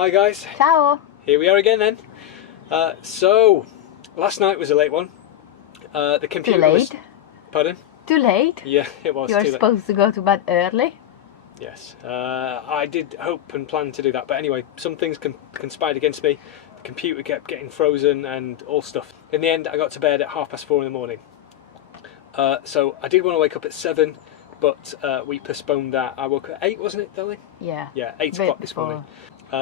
Hi guys. Ciao. Here we are again then. So, last night was a late one. The computer Too late. was... Pardon? Too late? Yeah, it was You're too late. supposed to go to bed early? Yes. I did hope and plan to do that, but anyway, some things conspired against me. The computer kept getting frozen and all stuff. In the end, I got to bed at 4:30 in the morning. So I did want to wake up at 7, but we postponed that. I woke up at 8, wasn't it, darling? Yeah. Yeah, 8 o'clock this morning.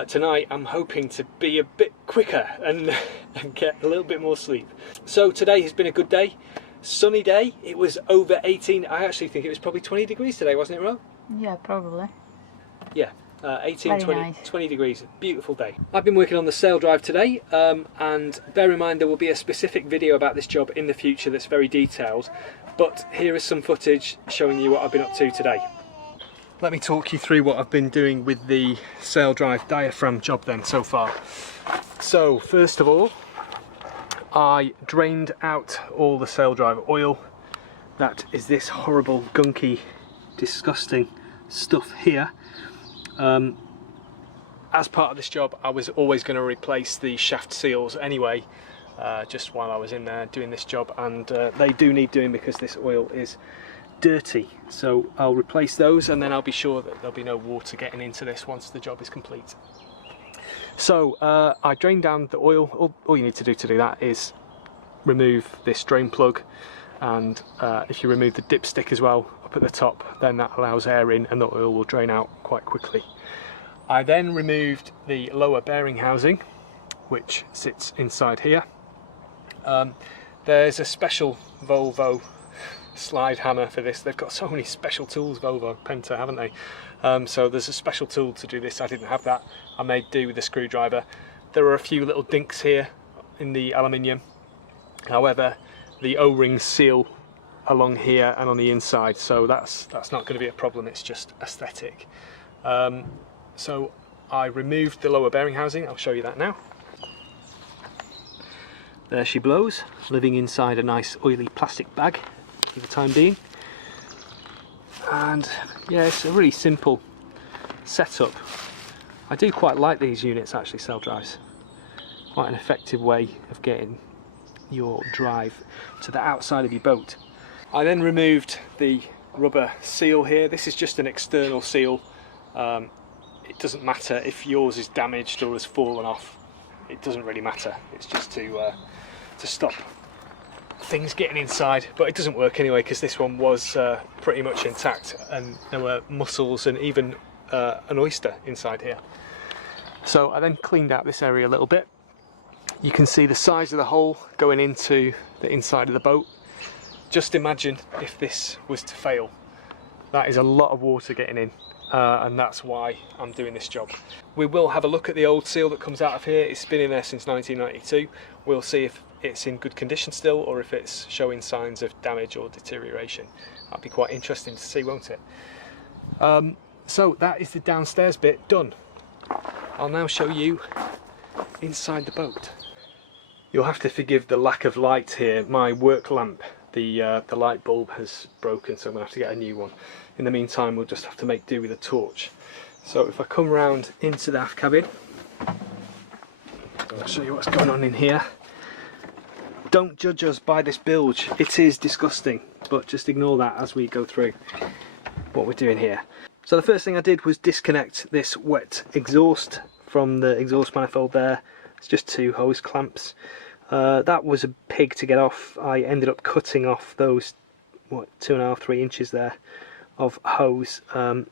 Tonight I'm hoping to be a bit quicker and get a little bit more sleep. So today has been a good day. Sunny day. It was over 18. I actually think it was probably 20 degrees today, wasn't it, Ro? Yeah, probably. Yeah, 18, 20, nice. 20 degrees. Beautiful day. I've been working on the Saildrive today, and bear in mind there will be a specific video about this job in the future that's very detailed, but here is some footage showing you what I've been up to today. Let me talk you through what I've been doing with the Saildrive Diaphragm job then so far. So first of all, I drained out all the Saildrive oil. That is this horrible, gunky, disgusting stuff here. As part of this job, I was always going to replace the shaft seals anyway, just while I was in there doing this job, and they do need doing because this oil is dirty. So I'll replace those, and then I'll be sure that there'll be no water getting into this once the job is complete. So I drained down the oil. All you need to do that is remove this drain plug, and if you remove the dipstick as well up at the top, then that allows air in and the oil will drain out quite quickly. I then removed the lower bearing housing, which sits inside here. There's a special Volvo slide hammer for this. They've got so many special tools, Volvo, Penta, haven't they? So there's a special tool to do this. I didn't have that. I made do with a screwdriver. There are a few little dinks here in the aluminium. However, the O-rings seal along here and on the inside, so that's not going to be a problem. It's just aesthetic. So I removed the lower bearing housing. I'll show you that now. There she blows, living inside a nice oily plastic bag for the time being. And yeah, it's a really simple setup. I do quite like these units actually, Saildrives. Quite an effective way of getting your drive to the outside of your boat. I then removed the rubber seal here. This is just an external seal. It doesn't matter if yours is damaged or has fallen off. It doesn't really matter. It's just to stop things getting inside, but it doesn't work anyway because this one was pretty much intact, and there were mussels and even an oyster inside here. So I then cleaned out this area a little bit. You can see the size of the hole going into the inside of the boat. Just imagine if this was to fail. That is a lot of water getting in, and that's why I'm doing this job. We will have a look at the old seal that comes out of here. It's been in there since 1992. We'll see if it's in good condition still, or if it's showing signs of damage or deterioration. That'd be quite interesting to see, won't it? So that is the downstairs bit done. I'll now show you inside the boat. You'll have to forgive the lack of light here. My work lamp, the light bulb has broken, so I'm going to have to get a new one. In the meantime, we'll just have to make do with a torch. So if I come round into the aft cabin, I'll show you what's going on in here. Don't judge us by this bilge. It is disgusting, but just ignore that as we go through what we're doing here. So the first thing I did was disconnect this wet exhaust from the exhaust manifold there. It's just 2 hose clamps. That was a pig to get off. I ended up cutting off those 2.5–3 inches there of hose, and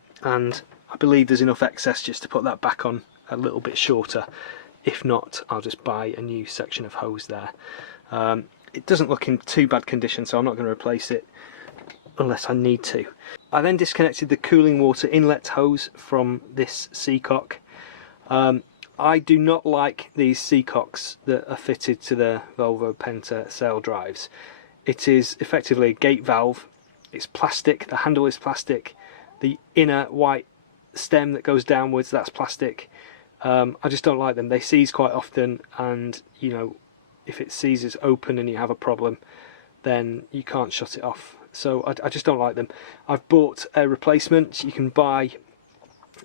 I believe there's enough excess just to put that back on a little bit shorter. If not, I'll just buy a new section of hose there. It doesn't look in too bad condition, so I'm not going to replace it unless I need to. I then disconnected the cooling water inlet hose from this seacock. I do not like these seacocks that are fitted to the Volvo Penta Saildrives. It is effectively a gate valve. It's plastic, the handle is plastic, the inner white stem that goes downwards, that's plastic. I just don't like them. They seize quite often, and you know, if it seizes open and you have a problem, then you can't shut it off. So I just don't like them. I've bought a replacement. You can buy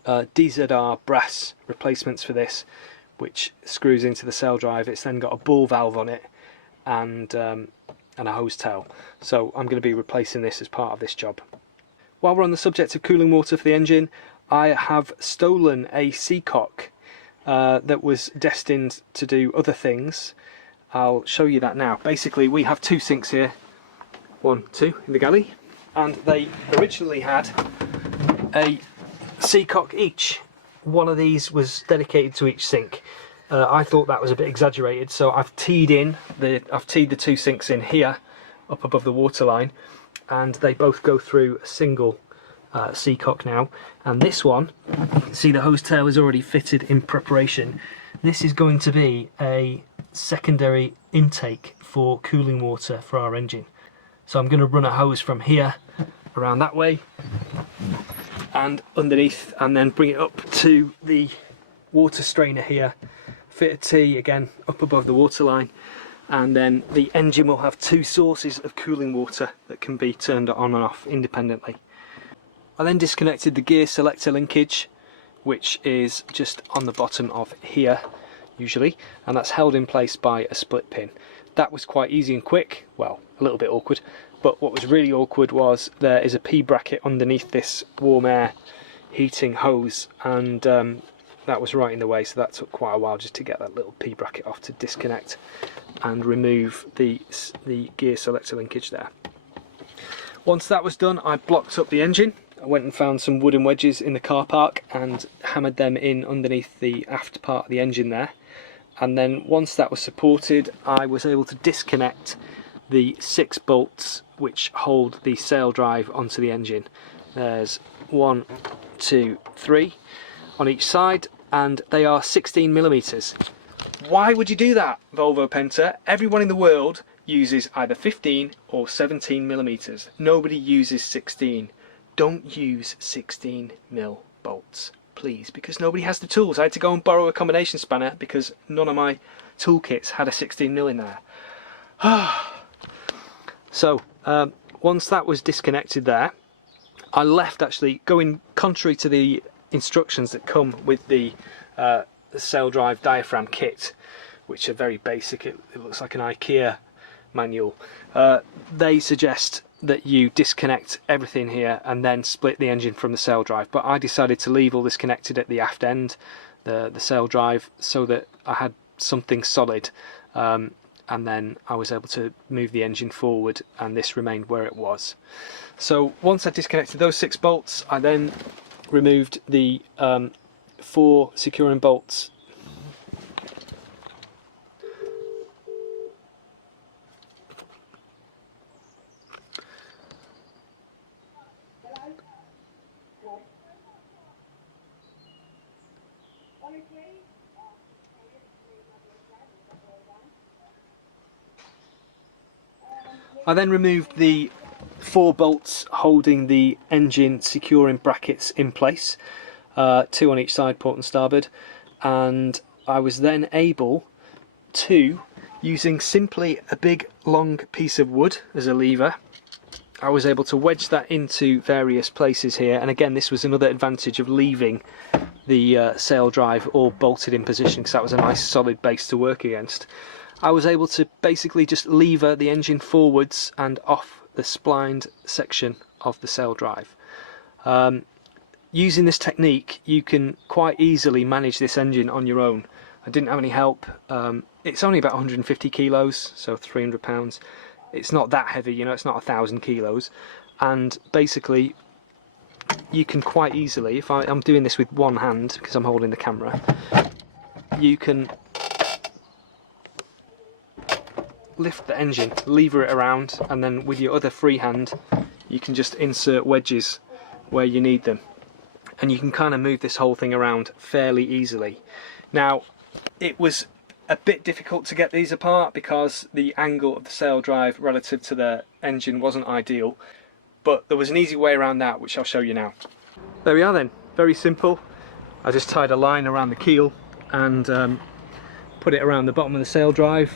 DZR brass replacements for this, which screws into the Saildrive. It's then got a ball valve on it and a hose tail. So I'm going to be replacing this as part of this job. While we're on the subject of cooling water for the engine, I have stolen a seacock that was destined to do other things. I'll show you that now. Basically, we have two sinks here, 1, 2 in the galley, and they originally had a seacock each. One of these was dedicated to each sink. I thought that was a bit exaggerated, so I've teed the two sinks in here, up above the waterline, and they both go through a single seacock now. And this one, you can see the hose tail is already fitted in preparation. This is going to be a secondary intake for cooling water for our engine. So I'm going to run a hose from here around that way and underneath, and then bring it up to the water strainer here, fit a T again up above the waterline, and then the engine will have two sources of cooling water that can be turned on and off independently. I then disconnected the gear selector linkage, which is just on the bottom of here usually, and that's held in place by a split pin. That was quite easy and quick, well, a little bit awkward, but what was really awkward was there is a P bracket underneath this warm air heating hose, and that was right in the way, so that took quite a while just to get that little P bracket off to disconnect and remove the gear selector linkage there. Once that was done, I blocked up the engine. I went and found some wooden wedges in the car park and hammered them in underneath the aft part of the engine there. And then once that was supported, I was able to disconnect the 6 bolts which hold the Saildrive onto the engine. There's 1, 2, 3 on each side, and they are 16mm. Why would you do that, Volvo Penta? Everyone in the world uses either 15 or 17mm. Nobody uses 16. Don't use 16mm bolts, please, because nobody has the tools. I had to go and borrow a combination spanner because none of my toolkits had a 16mm in there. So once that was disconnected there, I left, actually going contrary to the instructions that come with the Saildrive Diaphragm kit, which are very basic. It looks like an IKEA manual. They suggest that you disconnect everything here and then split the engine from the Saildrive, but I decided to leave all this connected at the aft end, the Saildrive, so that I had something solid, and then I was able to move the engine forward and this remained where it was. So once I disconnected those 6 bolts, I then removed the 4 securing bolts. I then removed the 4 bolts holding the engine securing brackets in place, 2 on each side, port and starboard, and I was then able to, using simply a big long piece of wood as a lever, I was able to wedge that into various places here. And again, this was another advantage of leaving the Saildrive all bolted in position, because that was a nice solid base to work against. I was able to basically just lever the engine forwards and off the splined section of the Saildrive. Using this technique, you can quite easily manage this engine on your own. I didn't have any help. It's only about 150 kilos, so 300 pounds. It's not that heavy, you know, it's not 1,000 kilos. And basically, you can quite easily, if I'm doing this with one hand, because I'm holding the camera, you can lift the engine, lever it around, and then with your other free hand you can just insert wedges where you need them, and you can kind of move this whole thing around fairly easily. Now, it was a bit difficult to get these apart because the angle of the Saildrive relative to the engine wasn't ideal, but there was an easy way around that, which I'll show you now. There we are then, very simple. I just tied a line around the keel and put it around the bottom of the Saildrive,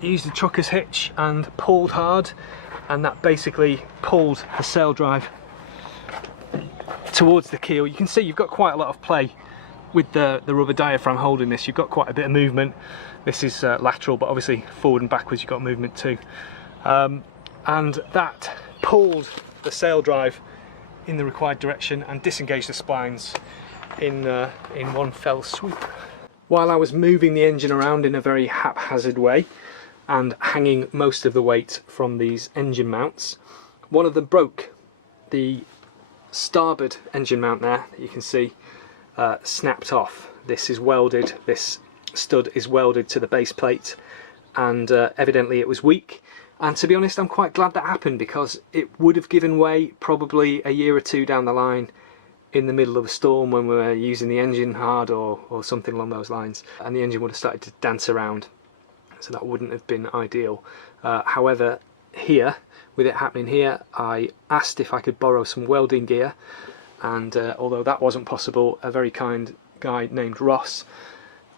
used the trucker's hitch and pulled hard, and that basically pulled the Saildrive towards the keel. You can see you've got quite a lot of play with the rubber diaphragm holding this. You've got quite a bit of movement. This is lateral, but obviously forward and backwards you've got movement too. And that pulled the sail drive in the required direction and disengaged the splines in one fell swoop. While I was moving the engine around in a very haphazard way and hanging most of the weight from these engine mounts, one of them broke. The starboard engine mount there that you can see snapped off. This is welded, this stud is welded to the base plate, and evidently it was weak. And to be honest, I'm quite glad that happened, because it would have given way probably a year or two down the line in the middle of a storm when we were using the engine hard or something along those lines, and the engine would have started to dance around, so that wouldn't have been ideal. However, here, with it happening here, I asked if I could borrow some welding gear, and although that wasn't possible, a very kind guy named Ross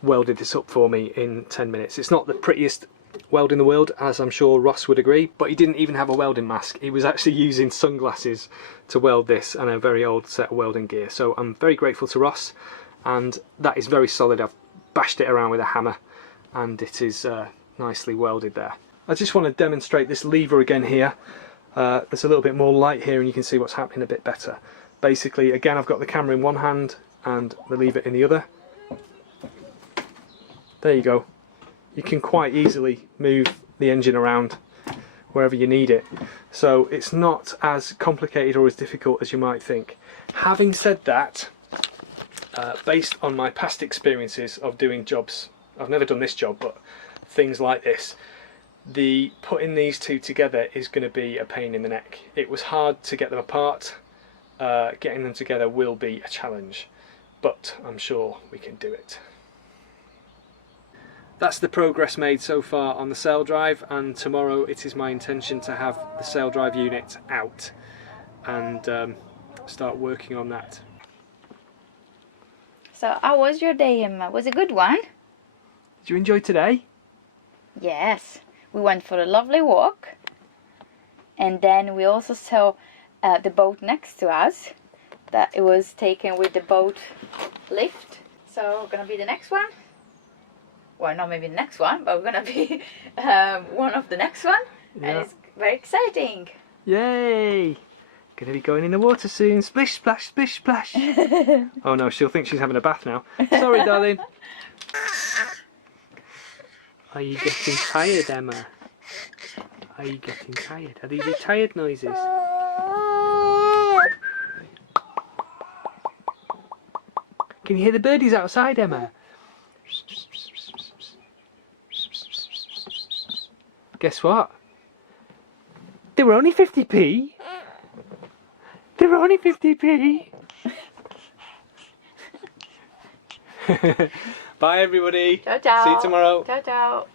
welded this up for me in 10 minutes. It's not the prettiest weld in the world, as I'm sure Ross would agree, but he didn't even have a welding mask. He was actually using sunglasses to weld this and a very old set of welding gear. So I'm very grateful to Ross, and that is very solid. I've bashed it around with a hammer and it is nicely welded there. I just want to demonstrate this lever again here. There's a little bit more light here and you can see what's happening a bit better. Basically, again, I've got the camera in one hand and the lever in the other. There you go. You can quite easily move the engine around wherever you need it. So it's not as complicated or as difficult as you might think. Having said that, based on my past experiences of doing jobs, I've never done this job, but things like this, putting these two together is going to be a pain in the neck. It was hard to get them apart. Getting them together will be a challenge, but I'm sure we can do it. That's the progress made so far on the Saildrive, and tomorrow it is my intention to have the Saildrive unit out and start working on that. So how was your day, Emma? Was it a good one? Did you enjoy today? Yes, we went for a lovely walk, and then we also saw the boat next to us, that it was taken with the boat lift. So gonna be the next one. Well, not maybe the next one, but we're gonna be one of the next one, yeah. And it's very exciting. Yay! Gonna be going in the water soon. Splish splash, splish splash. Oh no, she'll think she's having a bath now. Sorry, darling. Are you getting tired, Emma? Are you getting tired? Are these your tired noises? Can you hear the birdies outside, Emma? Guess what? They were only 50p. They were only 50p. Bye everybody. Ciao ciao. See you tomorrow. Ciao ciao.